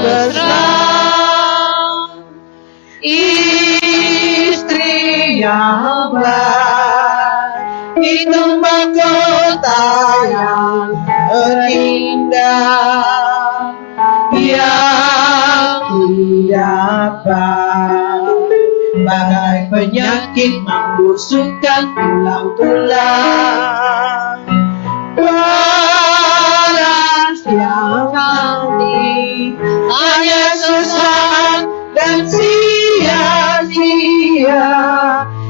Mesra, istri yang baik, itu mahkota yang terindah, yang tidak baik, bagai penyakit membusukkan tulang-tulang. Panas yang kami hanya sesaat dan sia-sia,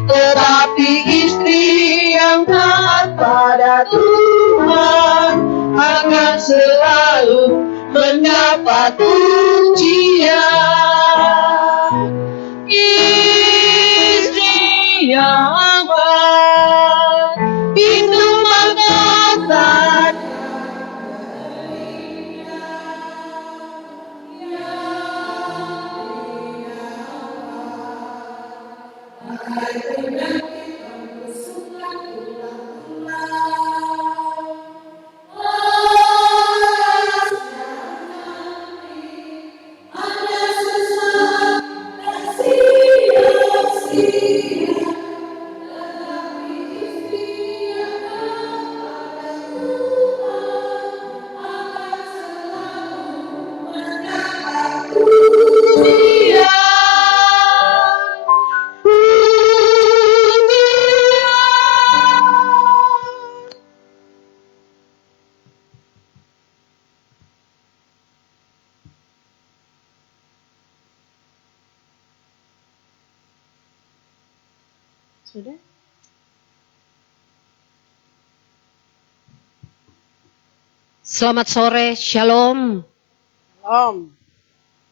tetapi istri yang taat pada Tuhan akan selalu mendapat pujian. Istri yang baik, itu mahkota. Sudah? Selamat sore, Shalom. Shalom.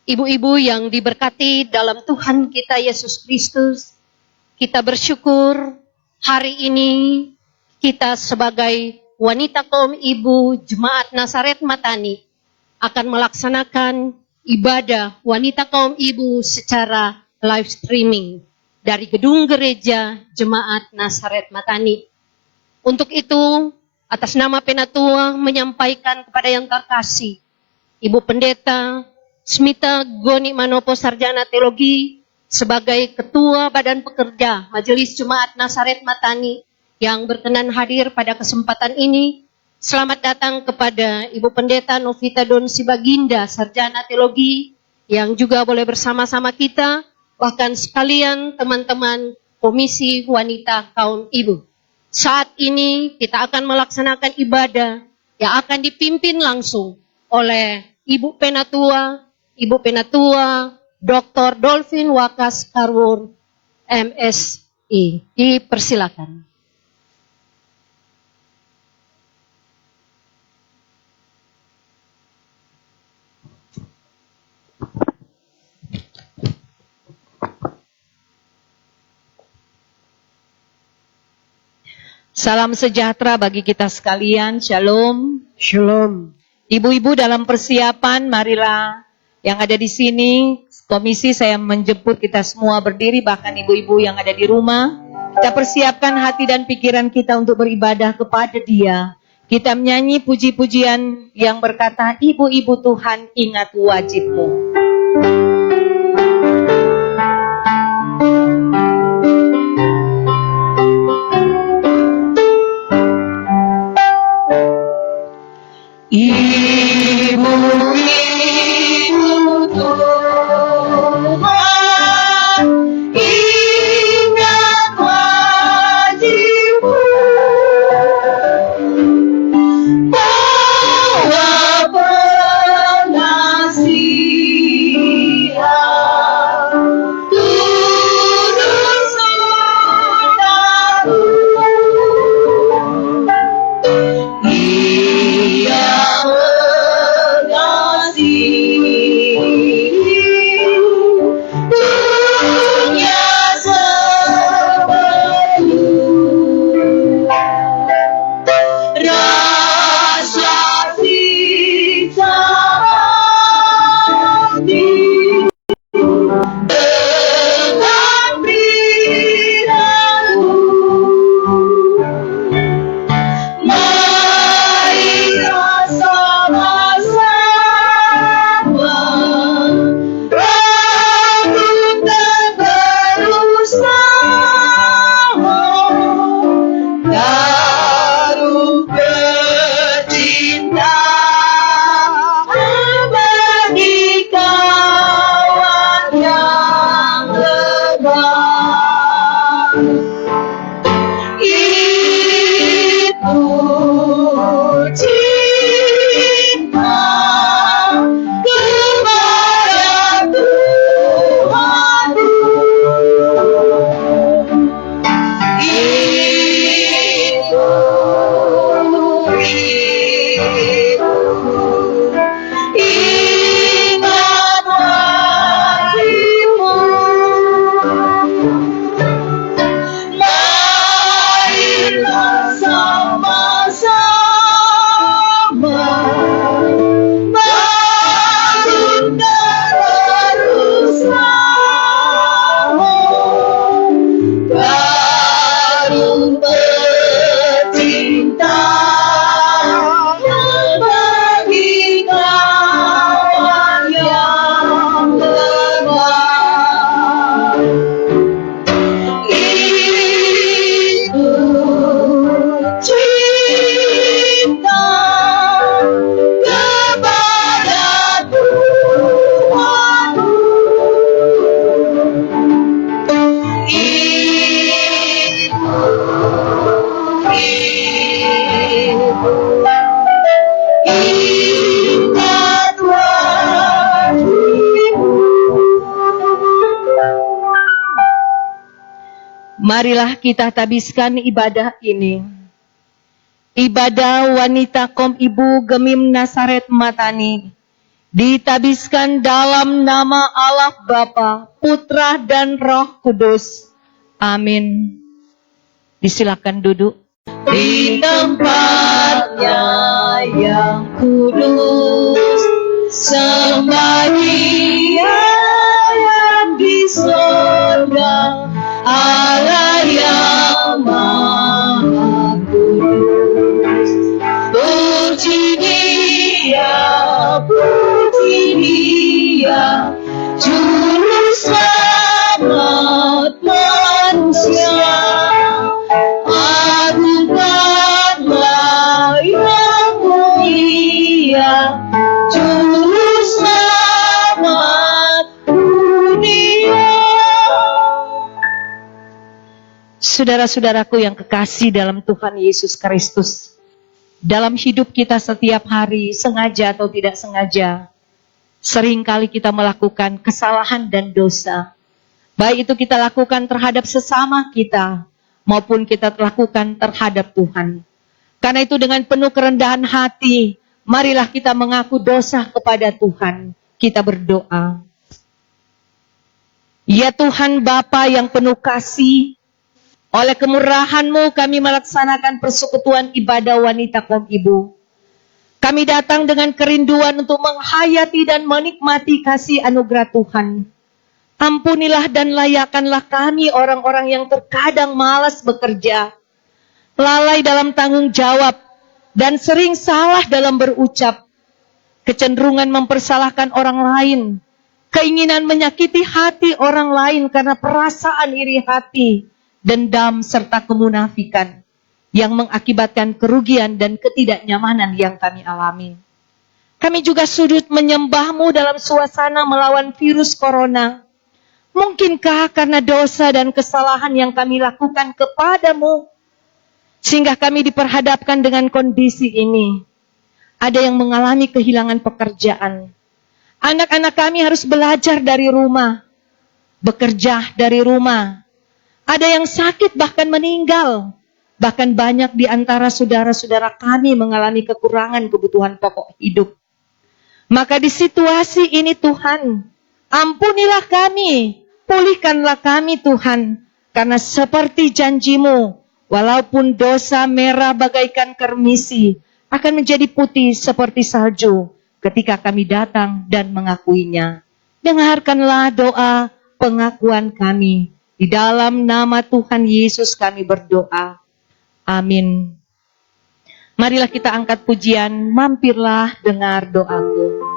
Ibu-ibu yang diberkati dalam Tuhan kita Yesus Kristus, kita bersyukur hari ini kita sebagai wanita kaum ibu Jemaat Nazaret Matani akan melaksanakan ibadah wanita kaum ibu secara live streaming dari gedung gereja Jemaat Nazaret Matani. Untuk itu, atas nama Penatua menyampaikan kepada yang terkasih, Ibu Pendeta Smita Goni Manopo Sarjana Teologi sebagai Ketua Badan Pekerja Majelis Jemaat Nazaret Matani yang berkenan hadir pada kesempatan ini. Selamat datang kepada Ibu Pendeta Novita Don Sibaginda Sarjana Teologi yang juga boleh bersama-sama kita, bahkan sekalian teman-teman Komisi Wanita Kaum Ibu. Saat ini kita akan melaksanakan ibadah yang akan dipimpin langsung oleh Ibu Penatua Dr. Dolphin Wakas Karwur, MSI. Dipersilakan. Salam sejahtera bagi kita sekalian, Shalom. Shalom. Ibu-ibu dalam persiapan, marilah yang ada di sini, komisi saya menjemput kita semua berdiri, bahkan ibu-ibu yang ada di rumah. Kita persiapkan hati dan pikiran kita untuk beribadah kepada Dia. Kita menyanyi puji-pujian yang berkata, Ibu-ibu Tuhan ingat wajibmu. Tuhan ingat wajib Marilah kita tabiskan ibadah ini. Ibadah wanita kaum ibu Gemim Nasaret Matani ditabiskan dalam nama Allah Bapa, Putra dan Roh Kudus. Amin. Disilakan duduk. Di tempatnya yang kudus, sembah Dia yang di sorga, Allah yang Maha Kudus. Puji Dia, Juru Selamat manusia. Agungkanlah yang mulia, Juru Selamat dunia. Saudara-saudaraku yang kekasih dalam Tuhan Yesus Kristus, dalam hidup kita setiap hari, sengaja atau tidak sengaja, seringkali kita melakukan kesalahan dan dosa. Baik itu kita lakukan terhadap sesama kita, maupun kita lakukan terhadap Tuhan. Karena itu dengan penuh kerendahan hati, marilah kita mengaku dosa kepada Tuhan. Kita berdoa. Ya Tuhan Bapa yang penuh kasih, oleh kemurahan-Mu kami melaksanakan persekutuan ibadah wanita kaum ibu. Kami datang dengan kerinduan untuk menghayati dan menikmati kasih anugerah Tuhan. Ampunilah dan layakkanlah kami orang-orang yang terkadang malas bekerja, lalai dalam tanggung jawab, dan sering salah dalam berucap, kecenderungan mempersalahkan orang lain, keinginan menyakiti hati orang lain karena perasaan iri hati, dendam, serta kemunafikan yang mengakibatkan kerugian dan ketidaknyamanan yang kami alami. Kami juga sujud menyembah-Mu dalam suasana melawan virus corona. Mungkinkah karena dosa dan kesalahan yang kami lakukan kepadamu, sehingga kami diperhadapkan dengan kondisi ini? Ada yang mengalami kehilangan pekerjaan. Anak-anak kami harus belajar dari rumah, bekerja dari rumah. Ada yang sakit bahkan meninggal. Bahkan banyak di antara saudara-saudara kami mengalami kekurangan kebutuhan pokok hidup. Maka di situasi ini Tuhan, ampunilah kami, pulihkanlah kami Tuhan. Karena seperti janji-Mu, walaupun dosa merah bagaikan kermisi, akan menjadi putih seperti salju ketika kami datang dan mengakuinya. Dengarkanlah doa pengakuan kami. Di dalam nama Tuhan Yesus kami berdoa. Amin. Marilah kita angkat pujian, mampirlah dengar doaku.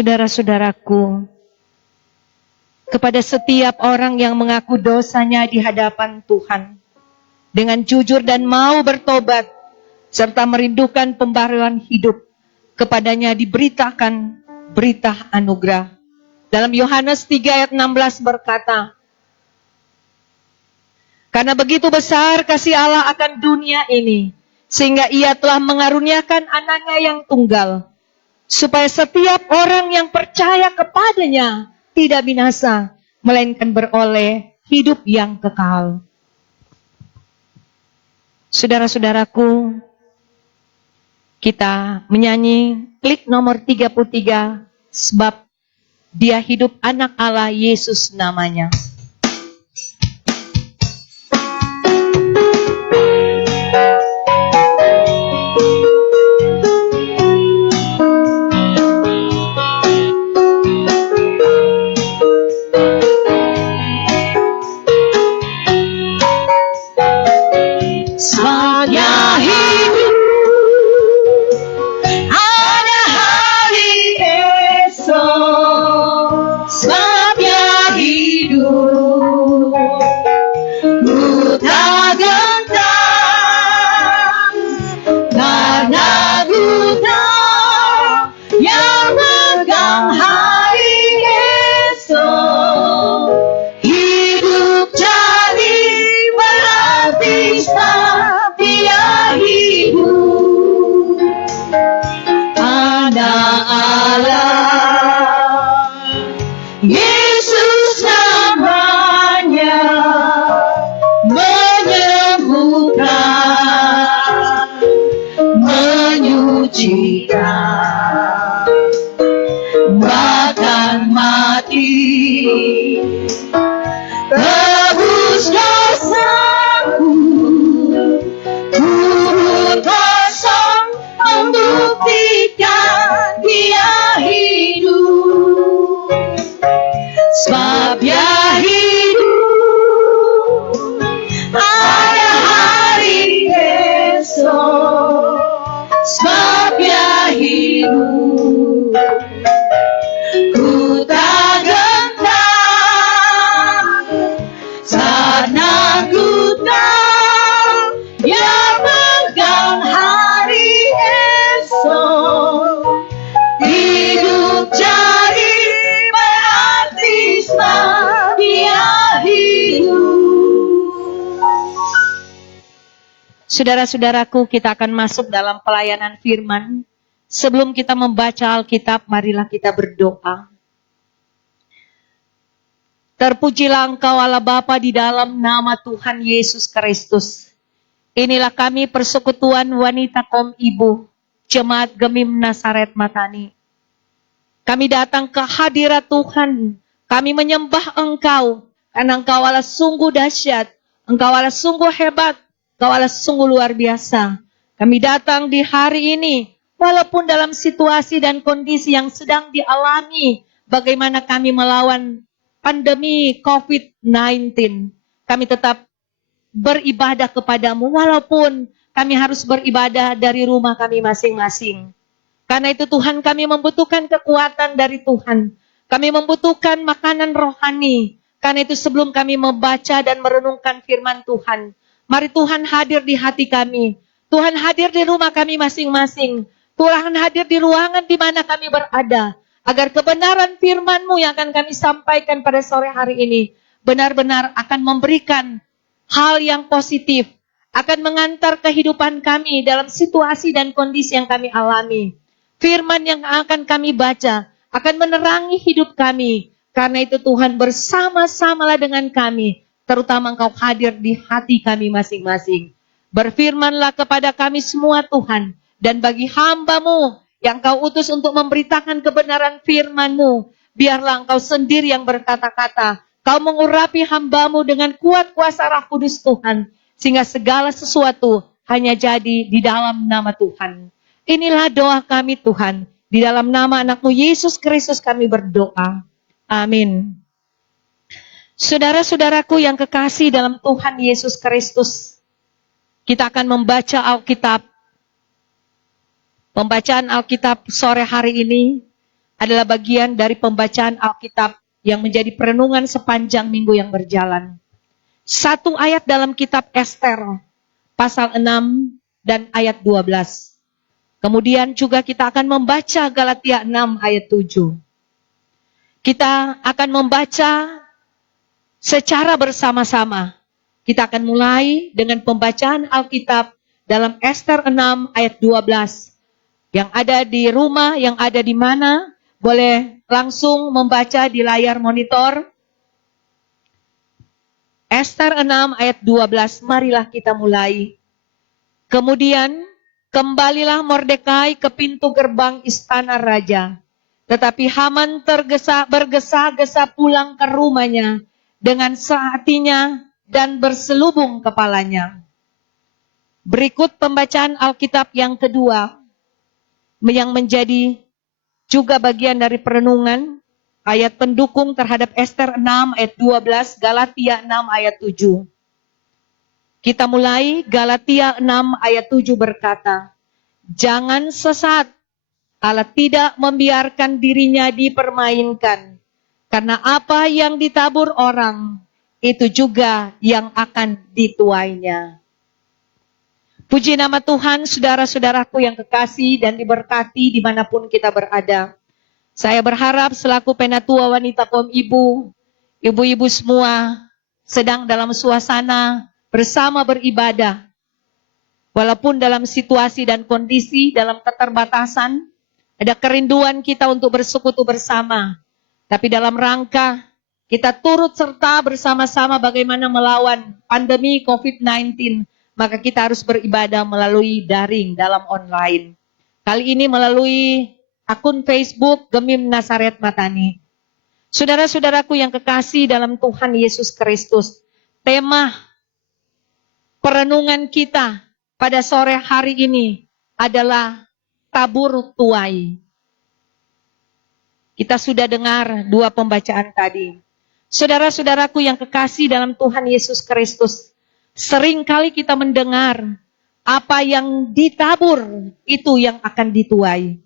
Saudara-saudaraku, kepada setiap orang yang mengaku dosanya di hadapan Tuhan, dengan jujur dan mau bertobat, serta merindukan pembaruan hidup, kepadanya diberitakan berita anugerah. Dalam Yohanes 3 ayat 16 berkata, karena begitu besar kasih Allah akan dunia ini, sehingga ia telah mengaruniakan anaknya yang tunggal, supaya setiap orang yang percaya kepadanya tidak binasa, melainkan beroleh hidup yang kekal. Saudara-saudaraku, kita menyanyi klik nomor 33, sebab Dia hidup, anak Allah, Yesus namanya. Saudara-saudaraku, kita akan masuk dalam pelayanan firman. Sebelum kita membaca Alkitab, marilah kita berdoa. Terpujilah Engkau Allah Bapa di dalam nama Tuhan Yesus Kristus. Inilah kami persekutuan wanita kaum ibu, Jemaat Gemim Nasaret Matani. Kami datang ke hadirat Tuhan. Kami menyembah Engkau, karena Engkau Allah sungguh dahsyat. Engkau Allah sungguh hebat. Engkau Allah sungguh luar biasa. Kami datang di hari ini, walaupun dalam situasi dan kondisi yang sedang dialami, bagaimana kami melawan pandemi COVID-19. Kami tetap beribadah kepadamu, walaupun kami harus beribadah dari rumah kami masing-masing. Karena itu Tuhan, kami membutuhkan kekuatan dari Tuhan. Kami membutuhkan makanan rohani. Karena itu sebelum kami membaca dan merenungkan firman Tuhan, mari Tuhan hadir di hati kami. Tuhan hadir di rumah kami masing-masing. Tuhan hadir di ruangan di mana kami berada. Agar kebenaran firman-Mu yang akan kami sampaikan pada sore hari ini benar-benar akan memberikan hal yang positif. Akan mengantar kehidupan kami dalam situasi dan kondisi yang kami alami. Firman yang akan kami baca akan menerangi hidup kami. Karena itu Tuhan, bersama-samalah dengan kami. Terutama Engkau hadir di hati kami masing-masing. Berfirmanlah kepada kami semua Tuhan. Dan bagi hamba-Mu yang Kau utus untuk memberitakan kebenaran firman-Mu, biarlah Engkau sendiri yang berkata-kata. Kau mengurapi hamba-Mu dengan kuat kuasa Roh Kudus Tuhan. Sehingga segala sesuatu hanya jadi di dalam nama Tuhan. Inilah doa kami Tuhan. Di dalam nama anak-Mu Yesus Kristus kami berdoa. Amin. Saudara-saudaraku yang kekasih dalam Tuhan Yesus Kristus, kita akan membaca Alkitab. Pembacaan Alkitab sore hari ini adalah bagian dari pembacaan Alkitab yang menjadi perenungan sepanjang minggu yang berjalan. Satu ayat dalam kitab Ester, pasal 6 dan ayat 12. Kemudian juga kita akan membaca Galatia 6 ayat 7. Kita akan membaca secara bersama-sama. Kita akan mulai dengan pembacaan Alkitab dalam Ester 6 ayat 12. Yang ada di rumah, yang ada di mana, boleh langsung membaca di layar monitor. Ester 6 ayat 12, marilah kita mulai. Kemudian, kembalilah Mordekai ke pintu gerbang istana raja. Tetapi Haman bergesa-gesa pulang ke rumahnya dengan sehatinya dan berselubung kepalanya. Berikut pembacaan Alkitab yang kedua, yang menjadi juga bagian dari perenungan, ayat pendukung terhadap Ester 6 ayat 12, Galatia 6 ayat 7. Kita mulai. Galatia 6 ayat 7 berkata, jangan sesat, Allah tidak membiarkan dirinya dipermainkan. Karena apa yang ditabur orang, itu juga yang akan dituainya. Puji nama Tuhan, saudara-saudaraku yang kekasih dan diberkati dimanapun kita berada. Saya berharap selaku penatua wanita kaum ibu, ibu-ibu semua sedang dalam suasana bersama beribadah. Walaupun dalam situasi dan kondisi, dalam keterbatasan, ada kerinduan kita untuk bersekutu bersama. Tapi dalam rangka kita turut serta bersama-sama bagaimana melawan pandemi COVID-19, maka kita harus beribadah melalui daring dalam online. Kali ini melalui akun Facebook Gemim Nasaret Matani. Saudara-saudaraku yang kekasih dalam Tuhan Yesus Kristus, tema perenungan kita pada sore hari ini adalah tabur tuai. Kita sudah dengar dua pembacaan tadi. Saudara-saudaraku yang kekasih dalam Tuhan Yesus Kristus, seringkali kita mendengar apa yang ditabur itu yang akan dituai.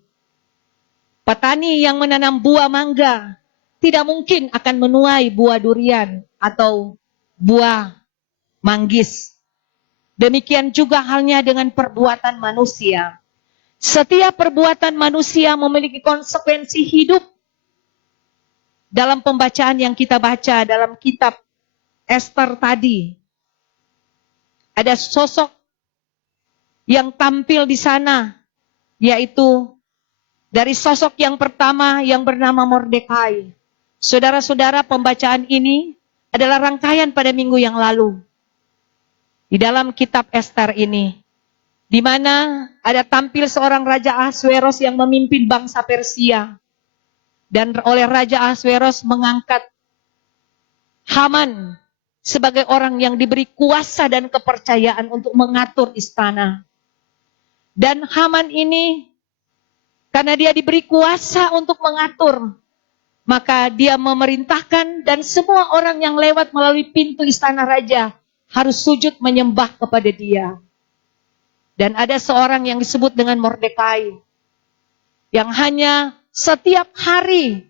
Petani yang menanam buah mangga tidak mungkin akan menuai buah durian atau buah manggis. Demikian juga halnya dengan perbuatan manusia. Setiap perbuatan manusia memiliki konsekuensi hidup. Dalam pembacaan yang kita baca dalam kitab Ester tadi, ada sosok yang tampil di sana, yaitu dari sosok yang pertama yang bernama Mordekai. Saudara-saudara, pembacaan ini adalah rangkaian pada minggu yang lalu. Di dalam kitab Ester ini, di mana ada tampil seorang Raja Ahasveros yang memimpin bangsa Persia. Dan oleh Raja Ahasveros mengangkat Haman sebagai orang yang diberi kuasa dan kepercayaan untuk mengatur istana. Dan Haman ini, karena dia diberi kuasa untuk mengatur, maka dia memerintahkan dan semua orang yang lewat melalui pintu istana raja harus sujud menyembah kepada dia. Dan ada seorang yang disebut dengan Mordekai, yang hanya setiap hari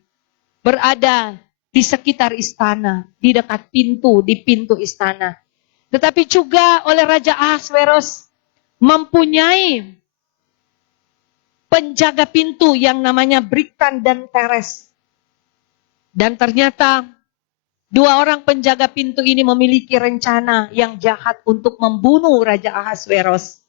berada di sekitar istana, di dekat pintu, di pintu istana. Tetapi juga oleh Raja Ahasveros mempunyai penjaga pintu yang namanya Bigtan dan Teres. Dan ternyata dua orang penjaga pintu ini memiliki rencana yang jahat untuk membunuh Raja Ahasveros.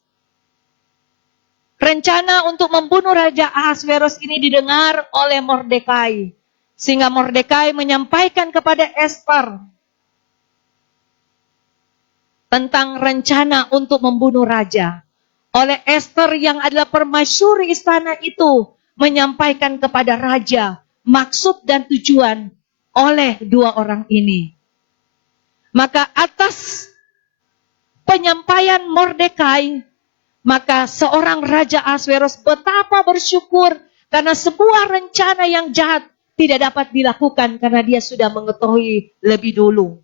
Rencana untuk membunuh Raja Ahasveros ini didengar oleh Mordekai. Sehingga Mordekai menyampaikan kepada Ester tentang rencana untuk membunuh raja. Oleh Ester yang adalah permasyuri istana itu menyampaikan kepada raja maksud dan tujuan oleh dua orang ini. Maka atas penyampaian Mordekai, maka seorang Raja Ahasveros betapa bersyukur karena sebuah rencana yang jahat tidak dapat dilakukan karena dia sudah mengetahui lebih dulu.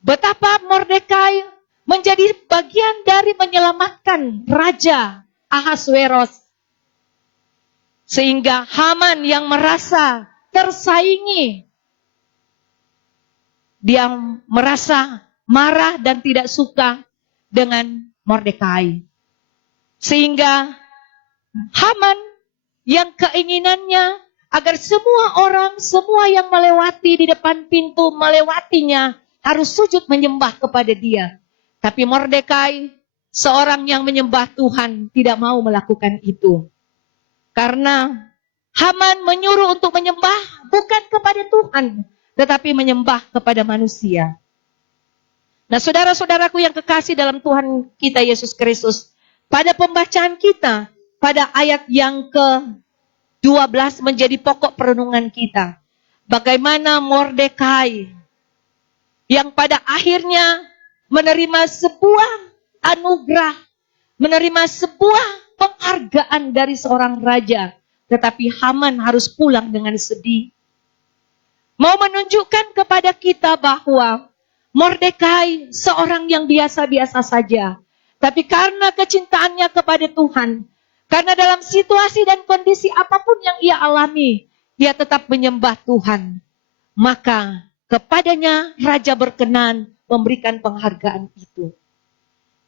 Betapa Mordekai menjadi bagian dari menyelamatkan Raja Ahasveros. Sehingga Haman yang merasa tersaingi, dia merasa marah dan tidak suka dengan Mordekai. Sehingga Haman yang keinginannya agar semua orang, semua yang melewati di depan pintu, melewatinya, harus sujud menyembah kepada dia. Tapi Mordekai, seorang yang menyembah Tuhan, tidak mau melakukan itu. Karena Haman menyuruh untuk menyembah bukan kepada Tuhan, tetapi menyembah kepada manusia. Nah, saudara-saudaraku yang kekasih dalam Tuhan kita Yesus Kristus, pada pembacaan kita, pada ayat yang ke-12 menjadi pokok perenungan kita. Bagaimana Mordekai yang pada akhirnya menerima sebuah anugerah, menerima sebuah penghargaan dari seorang raja. Tetapi Haman harus pulang dengan sedih. Mau menunjukkan kepada kita bahwa Mordekai seorang yang biasa-biasa saja. Tapi karena kecintaannya kepada Tuhan, karena dalam situasi dan kondisi apapun yang ia alami, ia tetap menyembah Tuhan. Maka kepadanya raja berkenan memberikan penghargaan itu.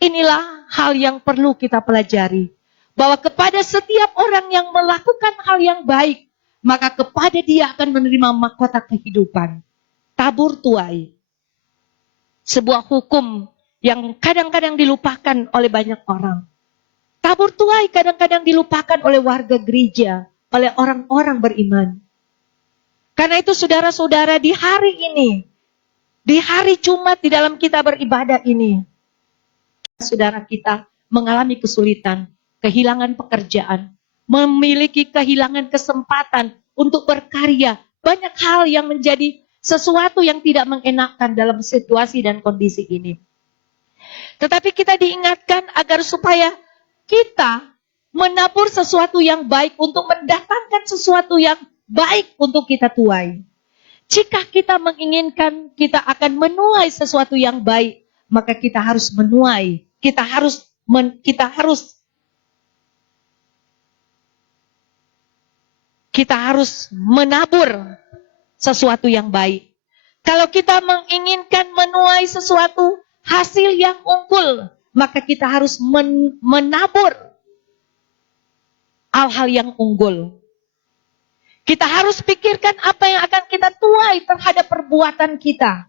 Inilah hal yang perlu kita pelajari. Bahwa kepada setiap orang yang melakukan hal yang baik, maka kepada dia akan menerima mahkota kehidupan. Tabur tuai. Sebuah hukum yang kadang-kadang dilupakan oleh banyak orang. Tabur tuai kadang-kadang dilupakan oleh warga gereja, oleh orang-orang beriman. Karena itu saudara-saudara, di hari ini, di hari Jumat di dalam kita beribadah ini, saudara kita mengalami kesulitan, kehilangan pekerjaan, memiliki kehilangan kesempatan untuk berkarya. Banyak hal yang menjadi sesuatu yang tidak mengenakan dalam situasi dan kondisi ini. Tetapi kita diingatkan agar supaya kita menabur sesuatu yang baik untuk mendatangkan sesuatu yang baik untuk kita tuai. Jika kita menginginkan kita akan menuai sesuatu yang baik, maka kita harus menuai. Kita harus menabur sesuatu yang baik. Kalau kita menginginkan menuai sesuatu hasil yang unggul, maka kita harus menabur hal-hal yang unggul. Kita harus pikirkan apa yang akan kita tuai terhadap perbuatan kita.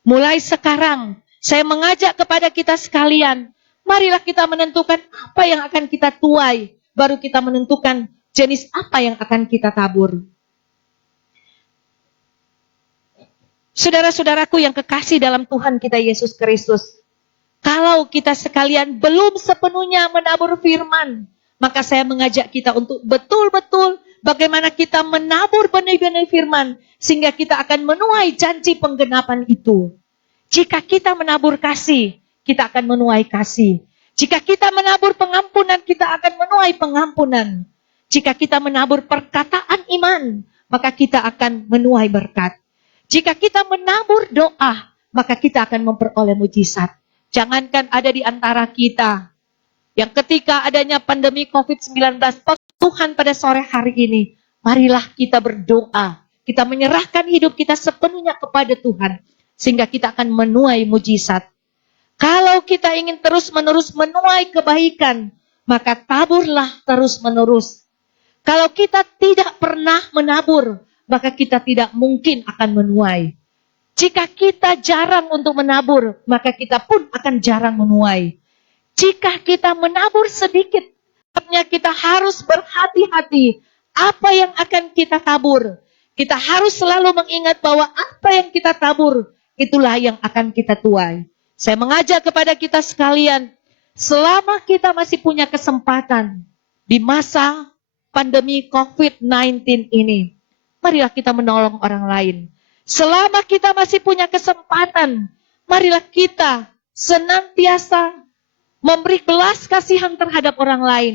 Mulai sekarang, saya mengajak kepada kita sekalian, marilah kita menentukan apa yang akan kita tuai, baru kita menentukan jenis apa yang akan kita tabur. Saudara-saudaraku yang kekasih dalam Tuhan kita Yesus Kristus, kalau kita sekalian belum sepenuhnya menabur firman, maka saya mengajak kita untuk betul-betul bagaimana kita menabur benih-benih firman, sehingga kita akan menuai janji penggenapan itu. Jika kita menabur kasih, kita akan menuai kasih. Jika kita menabur pengampunan, kita akan menuai pengampunan. Jika kita menabur perkataan iman, maka kita akan menuai berkat. Jika kita menabur doa, maka kita akan memperoleh mujizat. Jangankan ada di antara kita yang ketika adanya pandemi COVID-19, Tuhan pada sore hari ini, marilah kita berdoa. Kita menyerahkan hidup kita sepenuhnya kepada Tuhan, sehingga kita akan menuai mujizat. Kalau kita ingin terus-menerus menuai kebaikan, maka taburlah terus-menerus. Kalau kita tidak pernah menabur, maka kita tidak mungkin akan menuai. Jika kita jarang untuk menabur, maka kita pun akan jarang menuai. Jika kita menabur sedikit, artinya kita harus berhati-hati apa yang akan kita tabur. Kita harus selalu mengingat bahwa apa yang kita tabur, itulah yang akan kita tuai. Saya mengajak kepada kita sekalian, selama kita masih punya kesempatan di masa pandemi COVID-19 ini, marilah kita menolong orang lain. Selama kita masih punya kesempatan, marilah kita senantiasa memberi belas kasihan terhadap orang lain.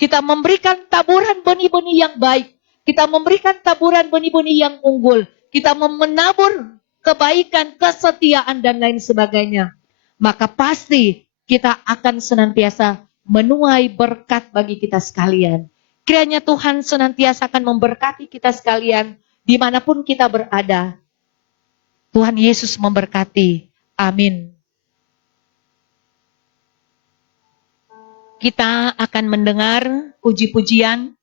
Kita memberikan taburan benih-benih yang baik. Kita memberikan taburan benih-benih yang unggul. Kita menabur kebaikan, kesetiaan, dan lain sebagainya. Maka pasti kita akan senantiasa menuai berkat bagi kita sekalian. Kiranya Tuhan senantiasa akan memberkati kita sekalian dimanapun kita berada. Tuhan Yesus memberkati. Amin. Kita akan mendengar puji-pujian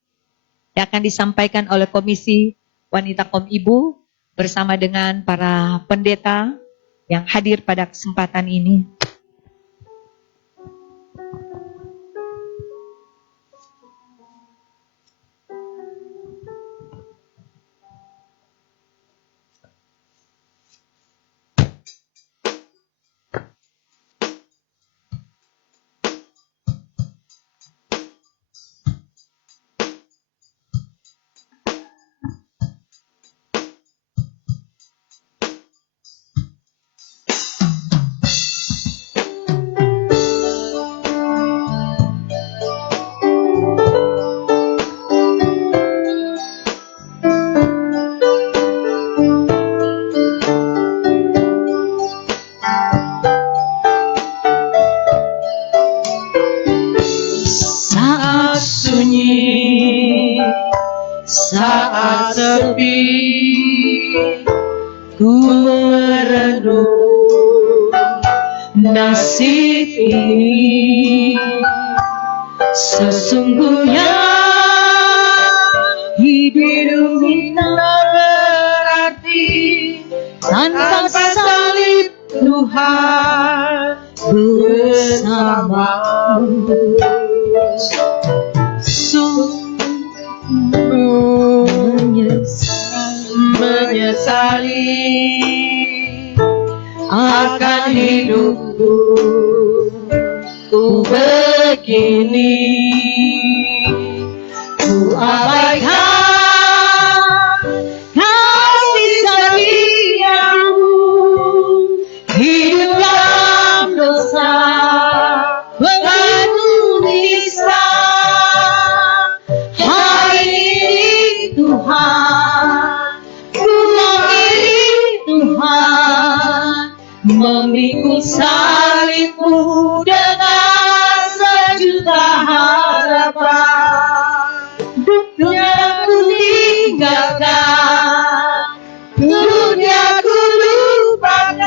yang akan disampaikan oleh Komisi Wanita Kom Ibu bersama dengan para pendeta yang hadir pada kesempatan ini. Saat sunyi, saat sepi, ku merenung nasib ini. Sesungguhnya hidup tak berarti tanpa salib Tuhan bersamamu. Menyesali akan hidupku begini, ku abaikan kasih setiamu, hidup dalam dosa penuh nista. Hari ini Tuhan, ku mau ini Tuhan, memikul salibmu dengan sejuta harapan. Dunia ku tinggalkan, dunia ku lupakan,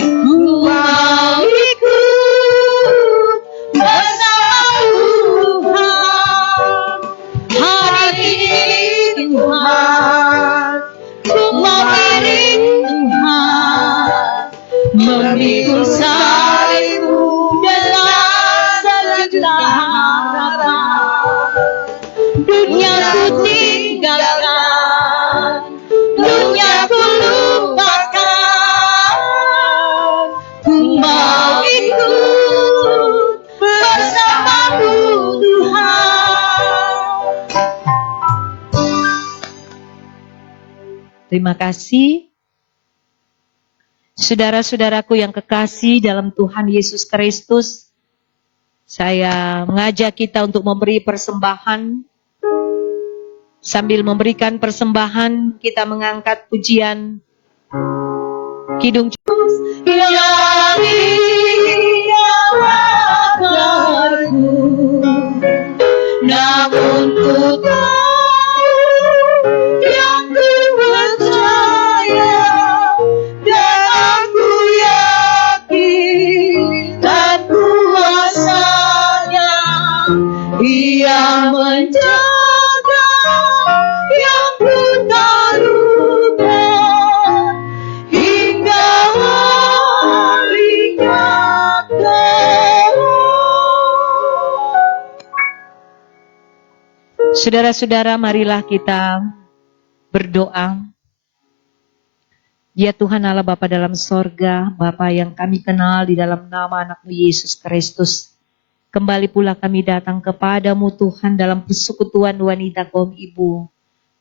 ku mau ikut bersamamu Tuhan. Hari ini Tuhan, ku mau iring Tuhan, memikul salibmu dengan sejuta harapan. Dunia ku tinggalkan, dunia ku lupakan, ku mau ikut bersamamu Tuhan. Terima kasih. Saudara-saudaraku yang kekasih dalam Tuhan Yesus Kristus, saya mengajak kita untuk memberi persembahan. Sambil memberikan persembahan, kita mengangkat pujian Kidung Yang menyelamatkanku, namun ku tahu yang ku percaya, dan aku yakin dan kuasanya Ia menjaga yang ku taruhkan hingga harinya kelak. Saudara-saudara, marilah kita berdoa. Ya Tuhan Allah Bapa dalam sorga, Bapa yang kami kenal di dalam nama anak-Mu Yesus Kristus. Kembali pula kami datang kepadamu Tuhan dalam persekutuan wanita kaum ibu.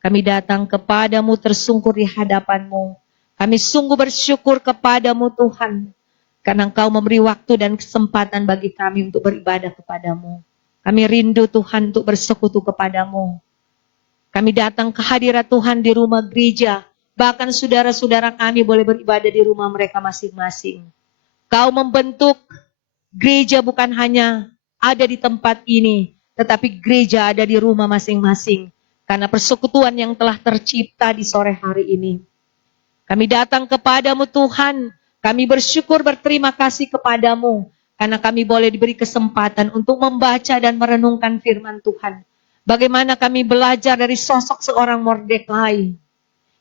Kami datang kepadamu tersungkur di hadapan-Mu. Kami sungguh bersyukur kepadamu Tuhan, karena Engkau memberi waktu dan kesempatan bagi kami untuk beribadah kepadamu. Kami rindu Tuhan untuk bersekutu kepadamu. Kami datang ke hadirat Tuhan di rumah gereja. Bahkan saudara-saudara kami boleh beribadah di rumah mereka masing-masing. Kau membentuk gereja bukan hanya ada di tempat ini, tetapi gereja ada di rumah masing-masing. Karena persekutuan yang telah tercipta di sore hari ini. Kami datang kepadamu Tuhan, kami bersyukur berterima kasih kepadamu, karena kami boleh diberi kesempatan untuk membaca dan merenungkan firman Tuhan. Bagaimana kami belajar dari sosok seorang Mordekai,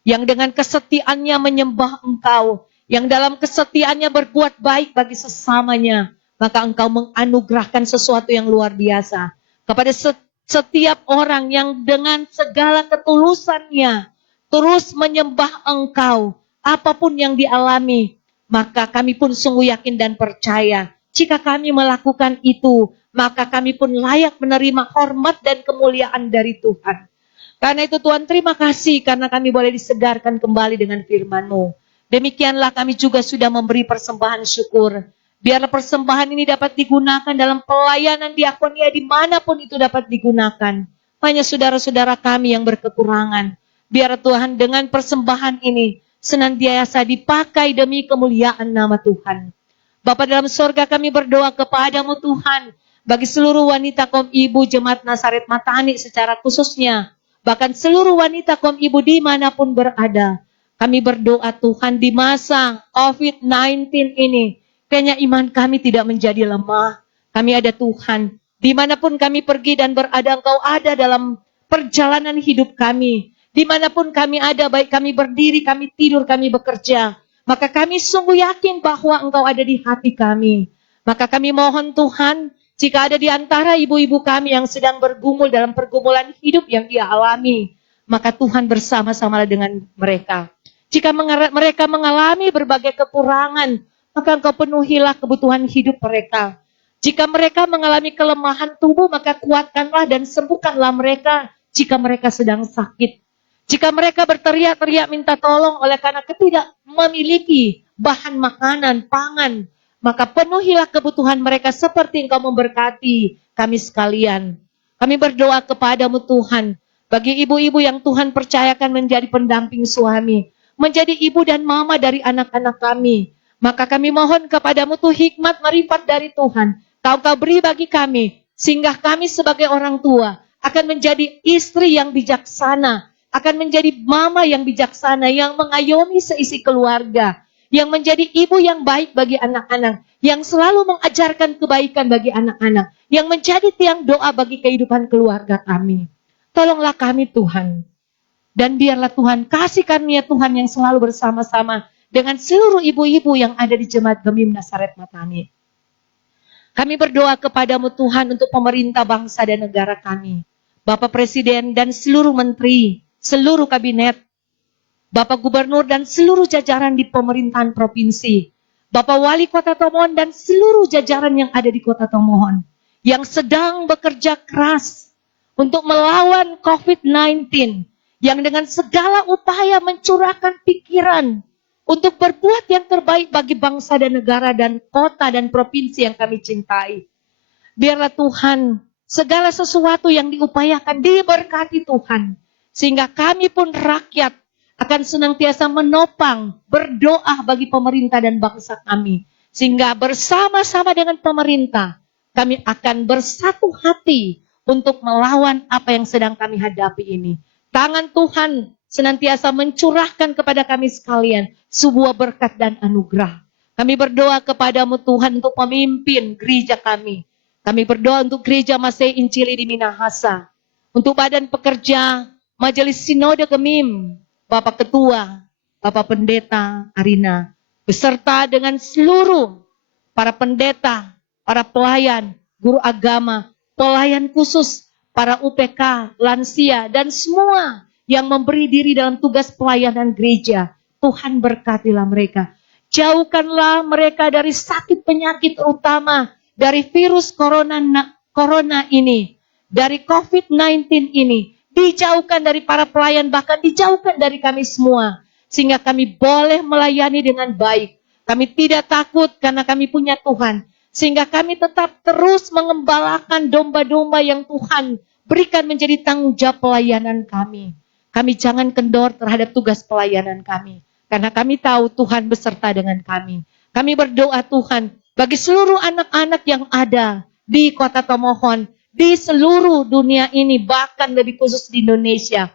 yang dengan kesetiaannya menyembah Engkau, yang dalam kesetiaannya berbuat baik bagi sesamanya, maka Engkau menganugerahkan sesuatu yang luar biasa kepada setiap orang yang dengan segala ketulusannya terus menyembah Engkau, apapun yang dialami, maka kami pun sungguh yakin dan percaya, jika kami melakukan itu, maka kami pun layak menerima hormat dan kemuliaan dari Tuhan. Karena itu Tuhan, terima kasih karena kami boleh disegarkan kembali dengan firman-Mu. Demikianlah kami juga sudah memberi persembahan syukur. Biarlah persembahan ini dapat digunakan dalam pelayanan diakonia dimanapun itu dapat digunakan. Hanya saudara-saudara kami yang berkekurangan. Biar Tuhan dengan persembahan ini senantiasa dipakai demi kemuliaan nama Tuhan. Bapa dalam sorga, kami berdoa kepadamu Tuhan, bagi seluruh wanita kaum ibu Jemaat Nazaret Matani secara khususnya, bahkan seluruh wanita kaum ibu dimanapun berada. Kami berdoa Tuhan di masa COVID-19 ini, kiranya iman kami tidak menjadi lemah. Kami ada Tuhan. Dimanapun kami pergi dan berada, Engkau ada dalam perjalanan hidup kami. Dimanapun kami ada, baik kami berdiri, kami tidur, kami bekerja. Maka kami sungguh yakin bahwa Engkau ada di hati kami. Maka kami mohon Tuhan, jika ada di antara ibu-ibu kami yang sedang bergumul dalam pergumulan hidup yang ia alami, maka Tuhan bersama-sama dengan mereka. Jika mereka mengalami berbagai kekurangan, maka Engkau penuhilah kebutuhan hidup mereka. Jika mereka mengalami kelemahan tubuh, maka kuatkanlah dan sembuhkanlah mereka jika mereka sedang sakit. Jika mereka berteriak-teriak minta tolong oleh karena tidak memiliki bahan makanan, pangan, maka penuhilah kebutuhan mereka seperti Engkau memberkati kami sekalian. Kami berdoa kepadamu Tuhan, bagi ibu-ibu yang Tuhan percayakan menjadi pendamping suami, menjadi ibu dan mama dari anak-anak kami. Maka kami mohon kepadamu tuh hikmat marifat dari Tuhan. Kau beri bagi kami, sehingga kami sebagai orang tua akan menjadi istri yang bijaksana, akan menjadi mama yang bijaksana, yang mengayomi seisi keluarga, yang menjadi ibu yang baik bagi anak-anak, yang selalu mengajarkan kebaikan bagi anak-anak, yang menjadi tiang doa bagi kehidupan keluarga kami. Tolonglah kami Tuhan. Dan biarlah Tuhan kasih karunia Tuhan yang selalu bersama-sama dengan seluruh ibu-ibu yang ada di Jemaat Gemim Nazaret Matani. Kami berdoa kepadamu Tuhan untuk pemerintah bangsa dan negara kami. Bapak Presiden dan seluruh menteri, seluruh kabinet, Bapak Gubernur dan seluruh jajaran di pemerintahan provinsi, Bapak Wali Kota Tomohon dan seluruh jajaran yang ada di Kota Tomohon, yang sedang bekerja keras untuk melawan COVID-19, yang dengan segala upaya mencurahkan pikiran untuk berbuat yang terbaik bagi bangsa dan negara dan kota dan provinsi yang kami cintai. Biarlah Tuhan, segala sesuatu yang diupayakan diberkati Tuhan, sehingga kami pun rakyat akan senantiasa menopang, berdoa bagi pemerintah dan bangsa kami. Sehingga bersama-sama dengan pemerintah, kami akan bersatu hati untuk melawan apa yang sedang kami hadapi ini. Tangan Tuhan senantiasa mencurahkan kepada kami sekalian sebuah berkat dan anugerah. Kami berdoa kepadamu Tuhan untuk memimpin gereja kami. Kami berdoa untuk gereja Masei Incili di Minahasa. Untuk badan pekerja Majelis Sinode Gemim, Bapak Ketua, Bapak Pendeta Arina, beserta dengan seluruh para pendeta, para pelayan, guru agama, pelayan khusus, para UPK, lansia, dan semua yang memberi diri dalam tugas pelayanan gereja. Tuhan berkatilah mereka. Jauhkanlah mereka dari sakit penyakit terutama dari virus corona ini, dari COVID-19 ini. Dijauhkan dari para pelayan, bahkan dijauhkan dari kami semua. Sehingga kami boleh melayani dengan baik. Kami tidak takut karena kami punya Tuhan. Sehingga kami tetap terus mengembalakan domba-domba yang Tuhan berikan menjadi tanggung jawab pelayanan kami. Kami jangan kendor terhadap tugas pelayanan kami. Karena kami tahu Tuhan beserta dengan kami. Kami berdoa Tuhan bagi seluruh anak-anak yang ada di Kota Tomohon, di seluruh dunia ini, bahkan lebih khusus di Indonesia.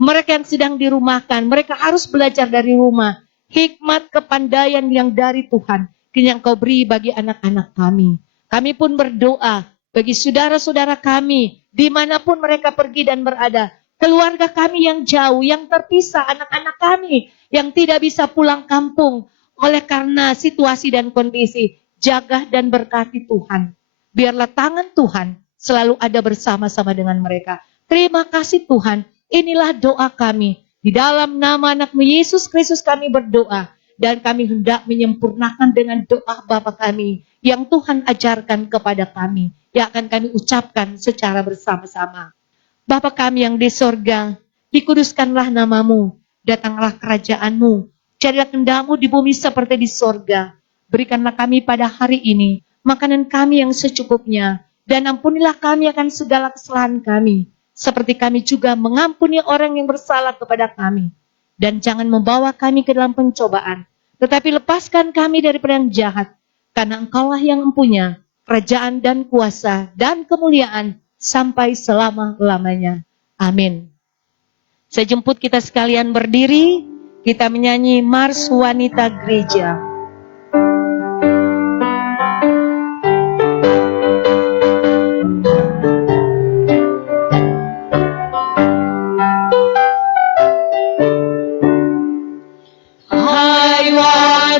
Mereka yang sedang dirumahkan, mereka harus belajar dari rumah. Hikmat kepandaian yang dari Tuhan, yang Kau beri bagi anak-anak kami. Kami pun berdoa bagi saudara-saudara kami, dimanapun mereka pergi dan berada. Keluarga kami yang jauh, yang terpisah, anak-anak kami yang tidak bisa pulang kampung oleh karena situasi dan kondisi. Jaga dan berkati Tuhan. Biarlah tangan Tuhan selalu ada bersama-sama dengan mereka. Terima kasih Tuhan. Inilah doa kami. Di dalam nama anak-Mu Yesus Kristus kami berdoa. Dan kami hendak menyempurnakan dengan doa Bapa kami. Yang Tuhan ajarkan kepada kami. Yang akan kami ucapkan secara bersama-sama. Bapa kami yang di sorga, dikuduskanlah nama-Mu. Datanglah kerajaan-Mu. Jadilah kehendak-Mu di bumi seperti di sorga. Berikanlah kami pada hari ini makanan kami yang secukupnya. Dan ampunilah kami akan segala kesalahan kami. Seperti kami juga mengampuni orang yang bersalah kepada kami. Dan jangan membawa kami ke dalam pencobaan. Tetapi lepaskan kami daripada yang jahat. Karena Engkaulah yang mempunyai kerajaan dan kuasa dan kemuliaan sampai selama-lamanya. Amin. Saya jemput kita sekalian berdiri. Kita menyanyi Mars Wanita Gereja.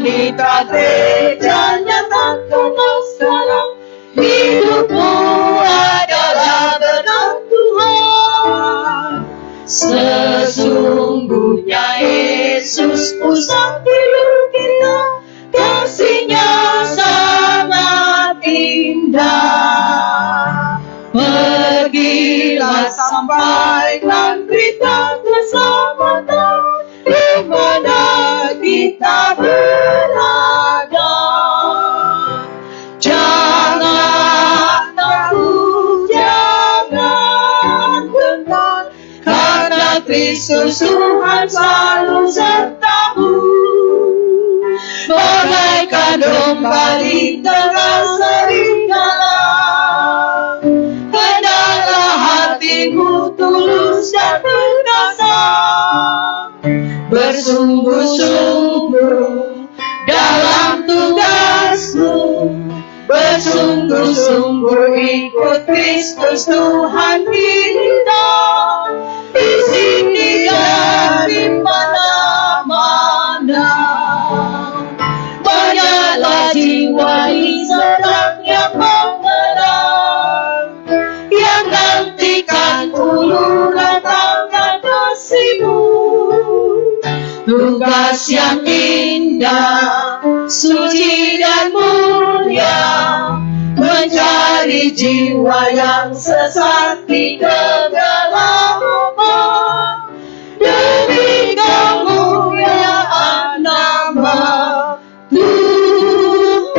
Wanita gereja nyatakanlah sekarang hidupmu adalah benar Tuhan. Sesungguhnya Yesus pusat hidup kita, kasih-Nya sangat indah. Pergilah sampaikan berita keselamatan di mana kita berada. Jangan takut, jangan gentar, karena Kristus Tuhan selalu sertamu. Bagaikan domba di tengah serigala, hendaklah hatimu tulus dan perkasa. Bersungguh-sungguh dalam tugasmu, bersungguh-sungguh ikut Kristus Tuhan kita. Di sini dan di mana-mana, banyaklah jiwa yang sedang yang mengenal, yang nantikan uluran tangan kasih-Mu. Tugas yang indah, suci dan mulia, mencari jiwa yang sesat di kegelapan, demi kemuliaan nama Tuhan.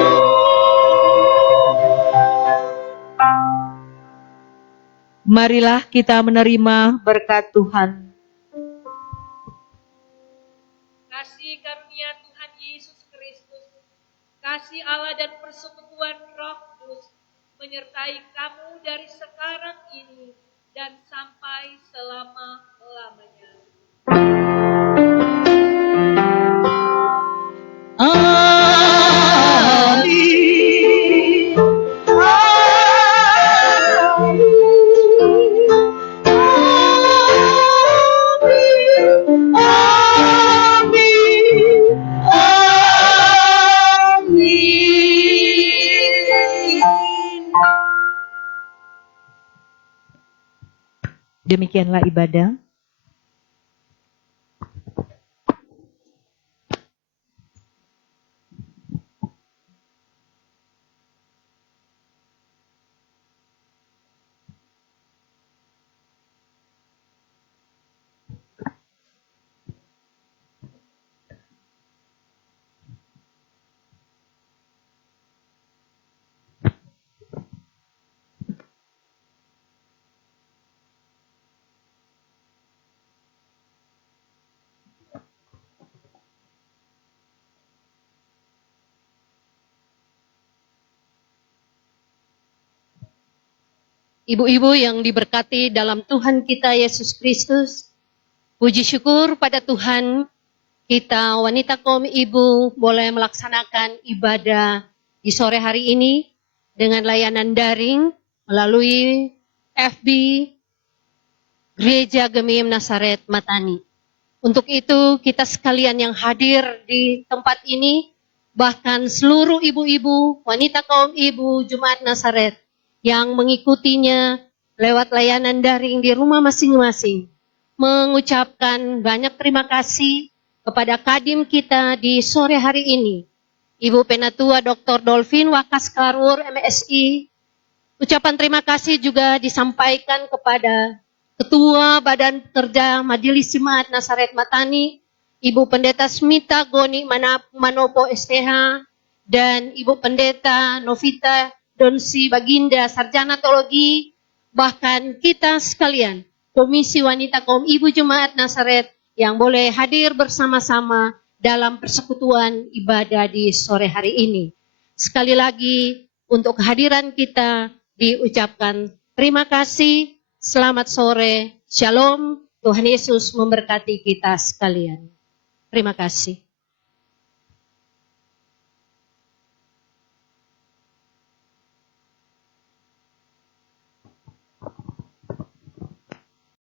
Marilah kita menerima berkat Tuhan. Kasih karunia Tuhan Yesus Kristus, kasih Allah dan persekutuan Roh Kudus menyertai kamu dari sekarang ini dan sampai selama-lamanya. Amin. Demikianlah ibadah. ibu-ibu yang diberkati dalam Tuhan kita Yesus Kristus, puji syukur pada Tuhan, kita wanita kaum ibu boleh melaksanakan ibadah di sore hari ini dengan layanan daring melalui FB Gereja Gemim Nazaret Matani. Untuk itu kita sekalian yang hadir di tempat ini, bahkan seluruh ibu-ibu, wanita kaum ibu Jemaat Nazaret yang mengikutinya lewat layanan daring di rumah masing-masing, mengucapkan banyak terima kasih kepada kadim kita di sore hari ini, Ibu Penatua Dr. Dolphin Wakas Karur MSI. Ucapan terima kasih juga disampaikan kepada Ketua Badan Kerja Majelis Jemaat Nazaret Matani, Ibu Pendeta Smita Goni Manopo STH, dan Ibu Pendeta Novita Donsi Baginda Sarjana Teologi, bahkan kita sekalian, Komisi Wanita Kaum Ibu Jemaat Nazaret yang boleh hadir bersama-sama dalam persekutuan ibadah di sore hari ini. Sekali lagi, untuk kehadiran kita diucapkan terima kasih. Selamat sore, Shalom, Tuhan Yesus memberkati kita sekalian. Terima kasih.